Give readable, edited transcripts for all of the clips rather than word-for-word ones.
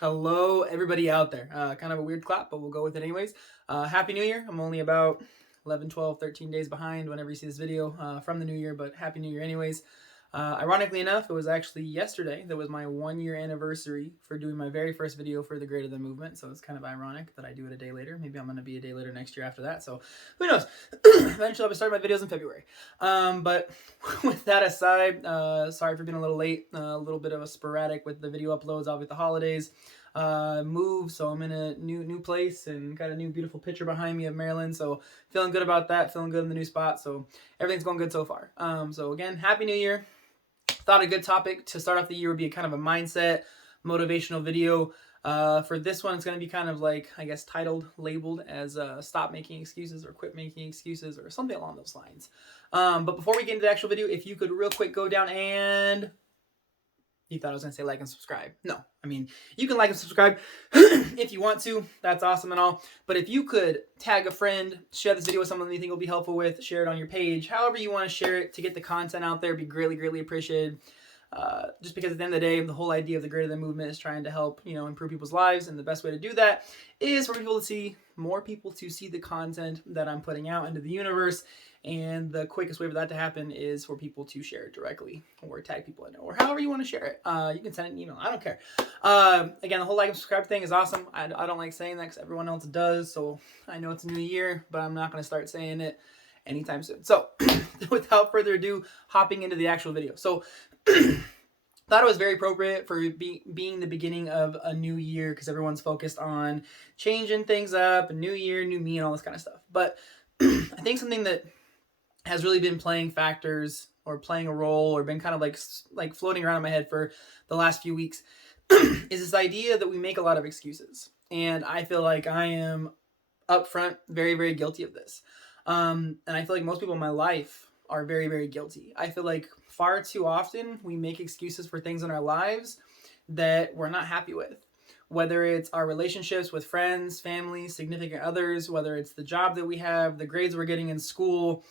Hello, everybody out there. Kind of a weird clap, but we'll go with it anyways. Happy New Year. I'm only about 11, 12, 13 days behind whenever you see this video from the new year, but Happy New Year anyways. Ironically enough, it was actually yesterday that was my 1 year anniversary for doing my very first video for the Greater Than movement. So it's kind of ironic that I do it a day later. Maybe I'm going to be a day later next year after that. So who knows? Eventually, I'll be starting my videos in February. But with that aside, sorry for being a little late. A little bit of a sporadic with the video uploads, obviously the holidays. Move, so I'm in a new place and got a new beautiful picture behind me of Maryland, so feeling good about that, feeling good in the new spot, so everything's going good so far. So again, Happy New Year. Thought a good topic to start off the year would be kind of a mindset, motivational video. For this one, it's going to be kind of like, I guess, labeled as stop making excuses or quit making excuses or something along those lines. But before we get into the actual video, if you could real quick go down and... You thought I was going to say like and subscribe. No, I mean, you can like and subscribe if you want to. That's awesome and all. But if you could tag a friend, share this video with someone you think will be helpful with, share it on your page, however you want to share it to get the content out there, be greatly, greatly appreciated. Just because at the end of the day, the whole idea of the Greater Than movement is trying to help, improve people's lives. And the best way to do that is for more people to see the content that I'm putting out into the universe. And the quickest way for that to happen is for people to share it directly or tag people I know or however you want to share it. You can send an email. I don't care. Again, the whole like and subscribe thing is awesome. I don't like saying that because everyone else does. So I know it's a new year, but I'm not going to start saying it anytime soon. So without further ado, hopping into the actual video. So thought it was very appropriate for being the beginning of a new year because everyone's focused on changing things up, a new year, new me, and all this kind of stuff. But I think something that has really been playing factors or playing a role or been kind of like floating around in my head for the last few weeks is this idea that we make a lot of excuses. And I feel like I am upfront very, very guilty of this. And I feel like most people in my life are very, very guilty. I feel like far too often we make excuses for things in our lives that we're not happy with. Whether it's our relationships with friends, family, significant others, whether it's the job that we have, the grades we're getting in school,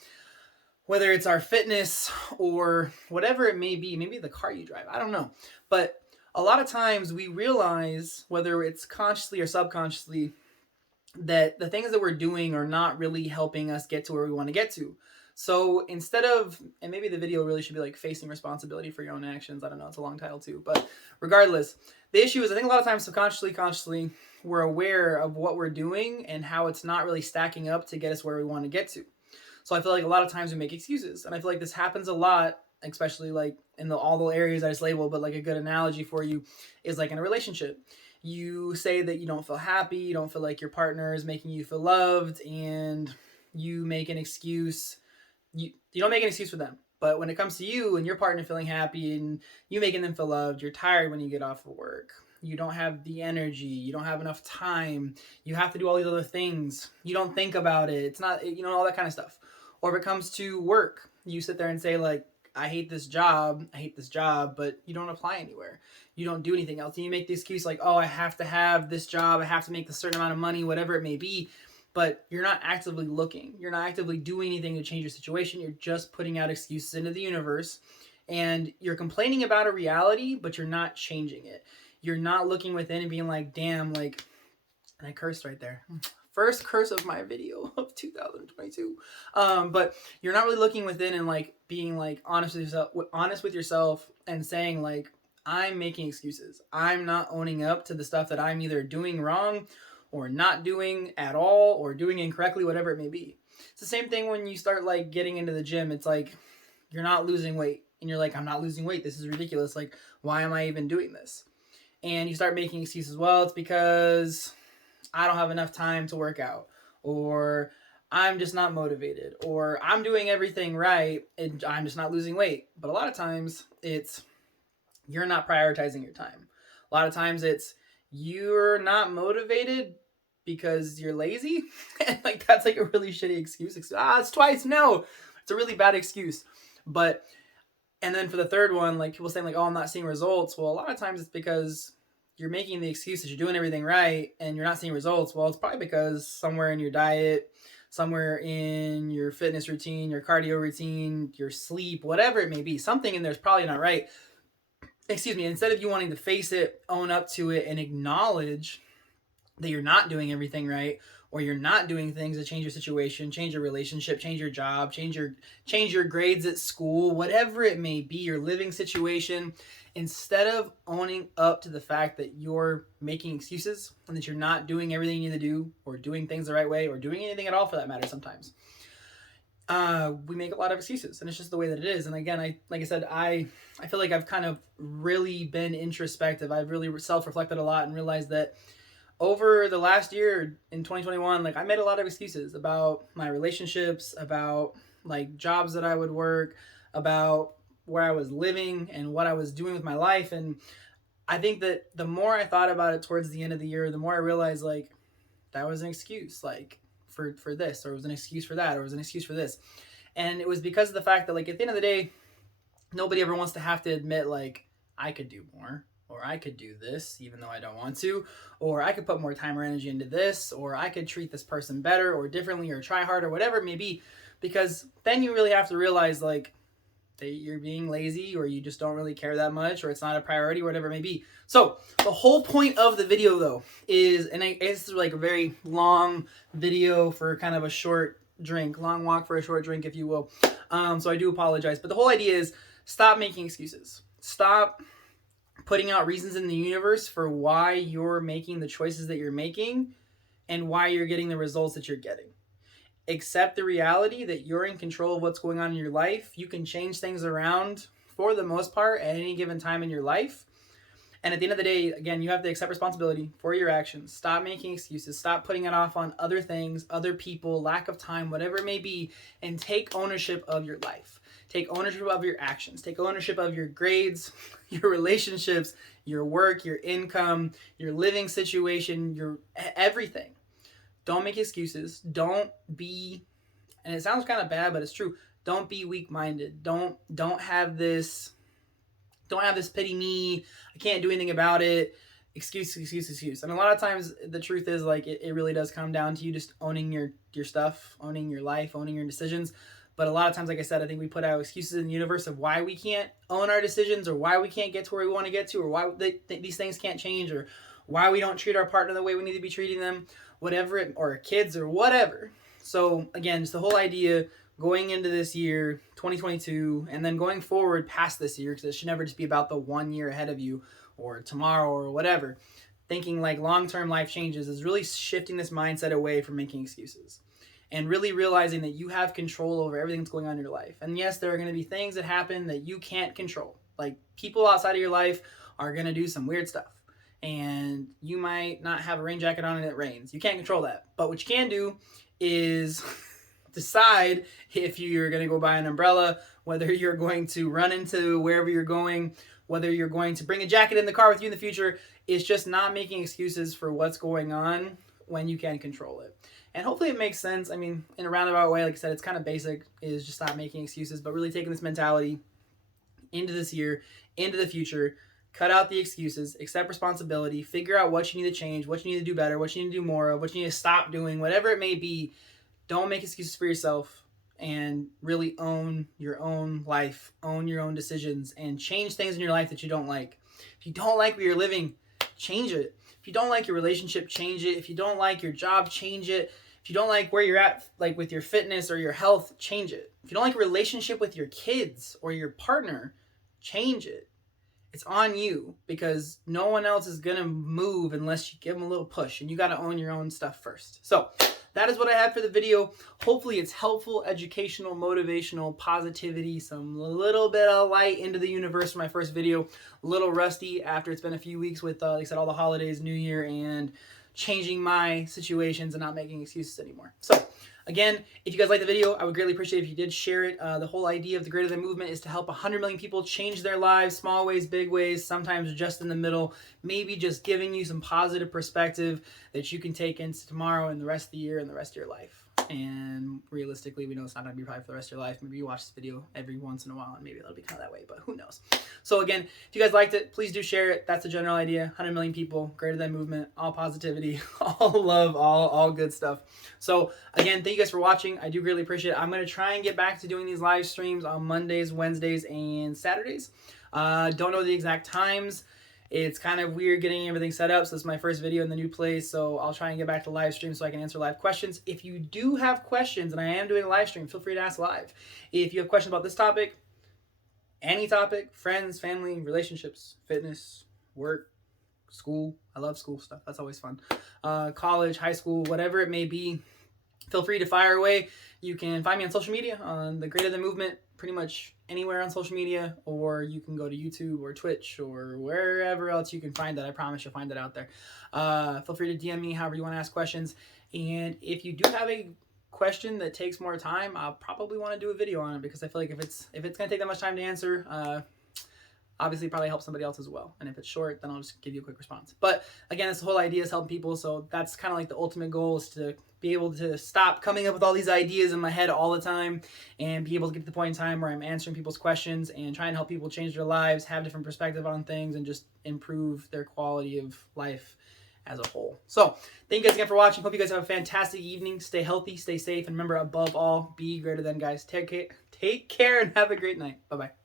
whether it's our fitness or whatever it may be, maybe the car you drive, I don't know. But a lot of times we realize, whether it's consciously or subconsciously, that the things that we're doing are not really helping us get to where we want to get to. So instead of, and maybe the video really should be like facing responsibility for your own actions. I don't know, it's a long title too. But regardless, the issue is I think a lot of times subconsciously, consciously, we're aware of what we're doing and how it's not really stacking up to get us where we want to get to. So I feel like a lot of times we make excuses. And I feel like this happens a lot, especially like in all the areas I just labeled, but like a good analogy for you is like in a relationship. You say that you don't feel happy, you don't feel like your partner is making you feel loved, and you make an excuse. You don't make an excuse for them. But when it comes to you and your partner feeling happy and you making them feel loved, you're tired when you get off of work. You don't have the energy. You don't have enough time. You have to do all these other things. You don't think about it. It's not, all that kind of stuff. Or if it comes to work, you sit there and say like, I hate this job, but you don't apply anywhere. You don't do anything else. And you make the excuse like, oh, I have to have this job. I have to make a certain amount of money, whatever it may be. But you're not actively looking. You're not actively doing anything to change your situation. You're just putting out excuses into the universe. And you're complaining about a reality, but you're not changing it. You're not looking within and being like, damn, like, and I cursed right there. First curse of my video of 2022. But you're not really looking within and like being like honest with yourself and saying like, I'm making excuses. I'm not owning up to the stuff that I'm either doing wrong or not doing at all or doing incorrectly, whatever it may be. It's the same thing when you start like getting into the gym. It's like you're not losing weight and you're like, I'm not losing weight. This is ridiculous. Like, why am I even doing this? And you start making excuses. Well, it's because I don't have enough time to work out, or I'm just not motivated, or I'm doing everything right and I'm just not losing weight. But a lot of times it's you're not prioritizing your time. A lot of times it's you're not motivated because you're lazy. And like that's like a really shitty excuse. It's twice. No, it's a really bad excuse. But and then for the third one, like people saying like, oh, I'm not seeing results. Well, a lot of times it's because you're making the excuse that you're doing everything right and you're not seeing results. Well, it's probably because somewhere in your diet, somewhere in your fitness routine, your cardio routine, your sleep, whatever it may be, something in there is probably not right. instead of you wanting to face it, own up to it, and acknowledge that you're not doing everything right, or you're not doing things to change your situation, change your relationship, change your job, change your grades at school, whatever it may be, your living situation, instead of owning up to the fact that you're making excuses and that you're not doing everything you need to do, or doing things the right way, or doing anything at all for that matter sometimes, we make a lot of excuses, and it's just the way that it is. And again, like I said, I feel like I've kind of really been introspective. I've really self-reflected a lot and realized that over the last year in 2021, like I made a lot of excuses about my relationships, about like jobs that I would work, about where I was living and what I was doing with my life. And I think that the more I thought about it towards the end of the year, the more I realized like that was an excuse, like for this, or it was an excuse for that, or it was an excuse for this. And it was because of the fact that like at the end of the day, nobody ever wants to have to admit like I could do more, or I could do this even though I don't want to, or I could put more time or energy into this, or I could treat this person better or differently, or try harder, whatever it may be. Because then you really have to realize like that you're being lazy, or you just don't really care that much, or it's not a priority, or whatever it may be. So the whole point of the video though is, and it's like a very long video for kind of a short drink, long walk for a short drink, if you will. So I do apologize, but the whole idea is stop making excuses. Stop putting out reasons in the universe for why you're making the choices that you're making and why you're getting the results that you're getting. Accept the reality that you're in control of what's going on in your life. You can change things around for the most part at any given time in your life. And at the end of the day, again, you have to accept responsibility for your actions. Stop making excuses. Stop putting it off on other things, other people, lack of time, whatever it may be, and take ownership of your life. Take ownership of your actions. Take ownership of your grades, your relationships, your work, your income, your living situation, your everything. Don't make excuses. Don't be, and it sounds kind of bad, but it's true. Don't be weak-minded. Don't have this pity me, I can't do anything about it, excuse. I mean, a lot of times the truth is like it really does come down to you just owning your stuff, owning your life, owning your decisions. But a lot of times, like I said, I think we put out excuses in the universe of why we can't own our decisions, or why we can't get to where we want to get to, or why these things can't change, or why we don't treat our partner the way we need to be treating them, whatever it, or kids, or whatever. So again, just the whole idea going into this year, 2022, and then going forward past this year, because it should never just be about the 1 year ahead of you, or tomorrow, or whatever. Thinking like long-term life changes is really shifting this mindset away from making excuses, and really realizing that you have control over everything that's going on in your life. And yes, there are going to be things that happen that you can't control. Like people outside of your life are going to do some weird stuff, and you might not have a rain jacket on and it rains. You can't control that. But what you can do is decide if you're going to go buy an umbrella, whether you're going to run into wherever you're going, whether you're going to bring a jacket in the car with you in the future. It's just not making excuses for what's going on when you can control it. And hopefully it makes sense. I mean, in a roundabout way, like I said, it's kind of basic, is just not making excuses, but really taking this mentality into this year, into the future. Cut out the excuses, accept responsibility, figure out what you need to change, what you need to do better, what you need to do more of, what you need to stop doing, whatever it may be. Don't make excuses for yourself, and really own your own life, own your own decisions, and change things in your life that you don't like. If you don't like where you're living, change it. If you don't like your relationship, change it. If you don't like your job, change it. If you don't like where you're at, like with your fitness or your health, change it. If you don't like a relationship with your kids or your partner, change it. It's on you, because no one else is going to move unless you give them a little push, and you got to own your own stuff first. So that is what I have for the video. Hopefully it's helpful, educational, motivational, positivity, some little bit of light into the universe for my first video. A little rusty after it's been a few weeks with, like I said, all the holidays, New Year, and changing my situations and not making excuses anymore. So again, if you guys liked the video, I would greatly appreciate it if you did share it. The whole idea of the Greater Than Movement is to help 100 million people change their lives, small ways, big ways, sometimes just in the middle, maybe just giving you some positive perspective that you can take into tomorrow and the rest of the year and the rest of your life. And realistically, we know it's not going to be probably for the rest of your life. Maybe you watch this video every once in a while and maybe it'll be kind of that way, but who knows. So again, if you guys liked it, please do share it. That's the general idea. 100 million people, Greater Than Movement, all positivity, all love, all good stuff. So again, thank you guys for watching. I do greatly appreciate it. I'm going to try and get back to doing these live streams on Mondays, Wednesdays, and Saturdays. Don't know the exact times. It's kind of weird getting everything set up, so this is my first video in the new place, so I'll try and get back to live stream so I can answer live questions. If you do have questions, and I am doing a live stream, feel free to ask live. If you have questions about this topic, any topic, friends, family, relationships, fitness, work, school. I love school stuff. That's always fun. College, high school, whatever it may be, feel free to fire away. You can find me on social media, on the Greater Than Movement, pretty much anywhere on social media, or you can go to YouTube or Twitch or wherever else you can find that. I promise you'll find it out there. Feel free to DM me however you want to ask questions. And if you do have a question that takes more time, I'll probably want to do a video on it, because I feel like if it's going to take that much time to answer, obviously probably help somebody else as well. And if it's short, then I'll just give you a quick response. But again, this whole idea is helping people, so that's kind of like the ultimate goal, is to be able to stop coming up with all these ideas in my head all the time and be able to get to the point in time where I'm answering people's questions and trying to help people change their lives, have different perspective on things, and just improve their quality of life as a whole. So thank you guys again for watching. Hope you guys have a fantastic evening. Stay healthy, stay safe, and remember, above all, be greater than, guys. Take care and have a great night. Bye-bye.